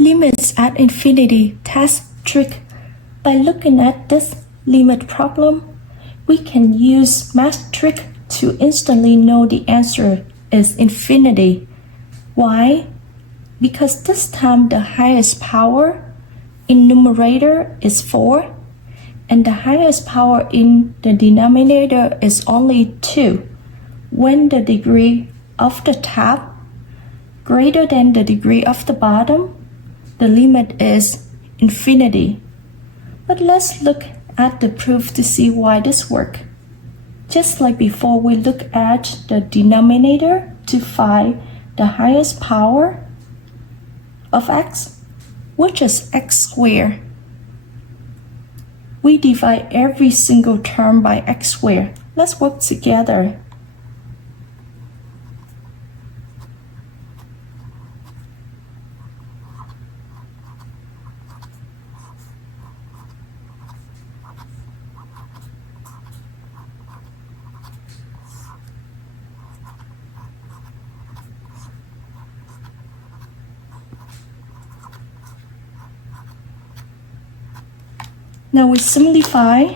Limits at infinity test trick. By looking at this limit problem, we can use math trick to instantly know the answer is infinity. Why? Because this time the highest power in numerator is 4, and the highest power in the denominator is only 2. When the degree of the top greater than the degree of the bottom, the limit is infinity. But let's look at the proof to see why this works. Just like before, we look at the denominator to find the highest power of x, which is x squared. We divide every single term by x squared. Let's work together. Now we simplify.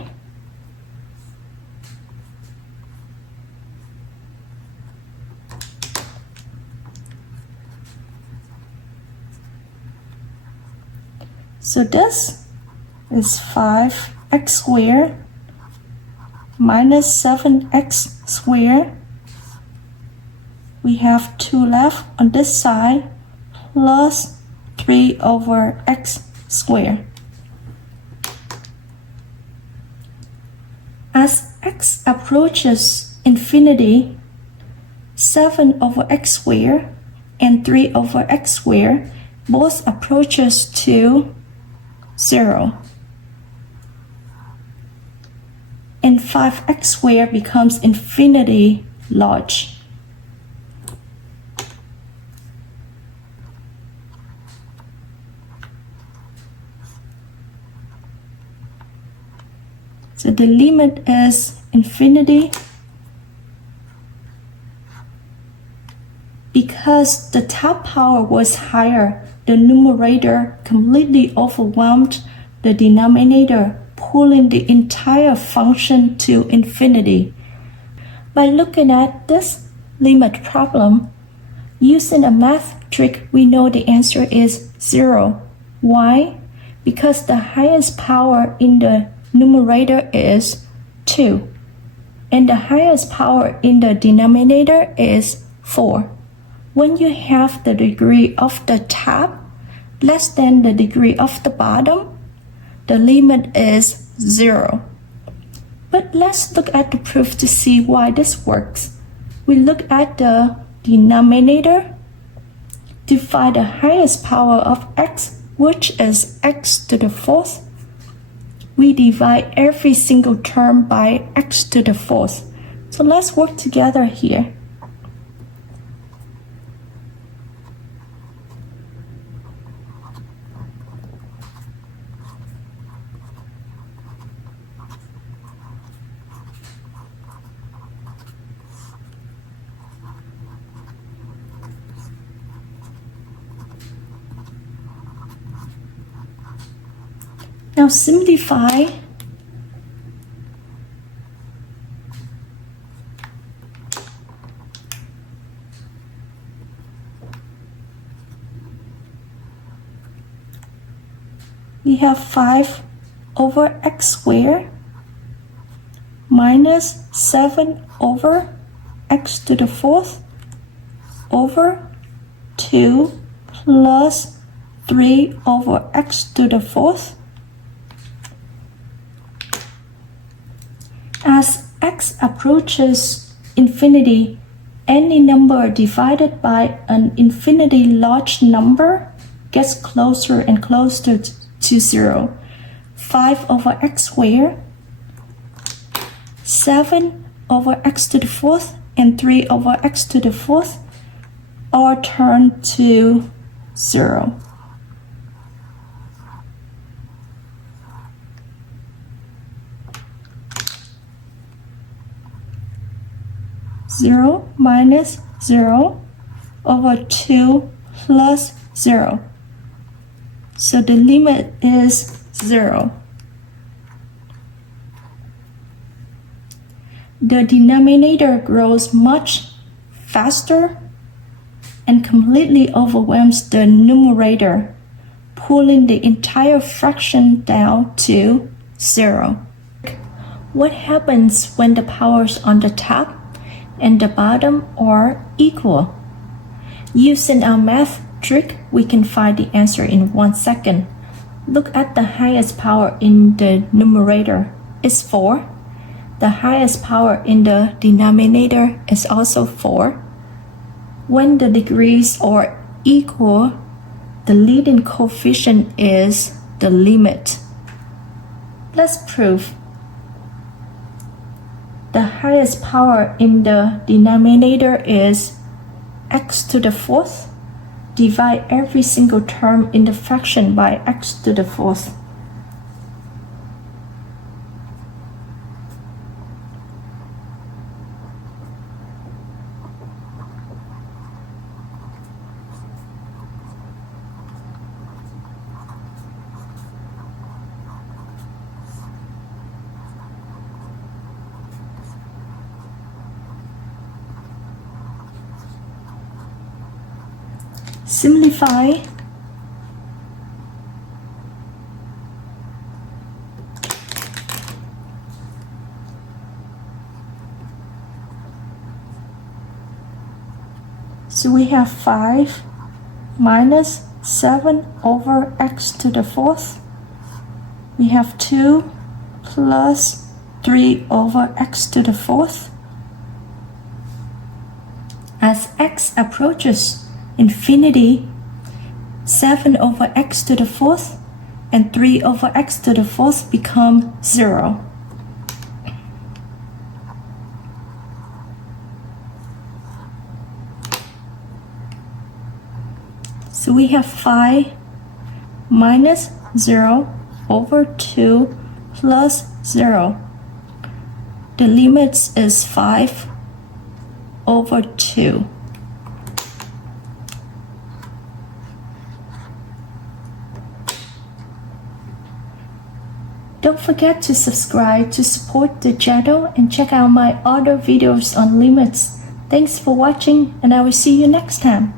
So this is 5x squared minus 7x squared. We have 2 left on this side plus 3 over x squared. As x approaches infinity, 7 over x squared and 3 over x squared both approaches to 0. And 5x squared becomes infinity large. So the limit is infinity because the top power was higher. The numerator completely overwhelmed the denominator, pulling the entire function to infinity. By looking at this limit problem, using a math trick, we know the answer is 0. Why? Because the highest power in the numerator is 2, and the highest power in the denominator is 4. When you have the degree of the top less than the degree of the bottom, the limit is 0. But let's look at the proof to see why this works. We look at the denominator to find the highest power of x, which is x to the 4th. We divide every single term by x to the 4th. So let's work together here. Now simplify. We have 5 over x squared minus 7 over x to the 4th over 2 plus 3 over x to the 4th. As x approaches infinity, any number divided by an infinity large number gets closer and closer to 0. 5 over x squared, 7 over x to the 4th, and 3 over x to the 4th all turn to 0. 0 minus 0 over 2 plus 0. So the limit is 0. The denominator grows much faster and completely overwhelms the numerator, pulling the entire fraction down to 0. What happens when the powers on the top and the bottom are equal? Using our math trick, we can find the answer in 1 second. Look at the highest power in the numerator. It's 4. The highest power in the denominator is also 4. When the degrees are equal, the leading coefficient is the limit. Let's prove. The highest power in the denominator is x to the 4th. Divide every single term in the fraction by x to the 4th. Simplify. So we have 5 minus 7 over x to the 4th. We have 2 plus 3 over x to the 4th. As x approaches infinity, 7 over x to the 4th and 3 over x to the 4th become 0. So we have 5 minus 0 over 2 plus 0. The limit is 5 over 2. Don't forget to subscribe to support the channel and check out my other videos on limits. Thanks for watching, and I will see you next time.